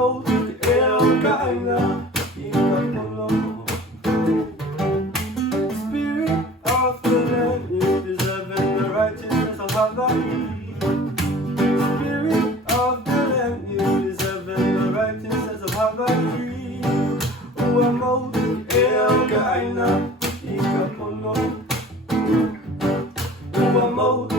Uamau el Āina ikapolo. Spirit of the land is preserving the righteousness of Hawaii. Spirit of the land is preserving the righteousness of Hawaii. Uamau el Āina ikapolo. Uamau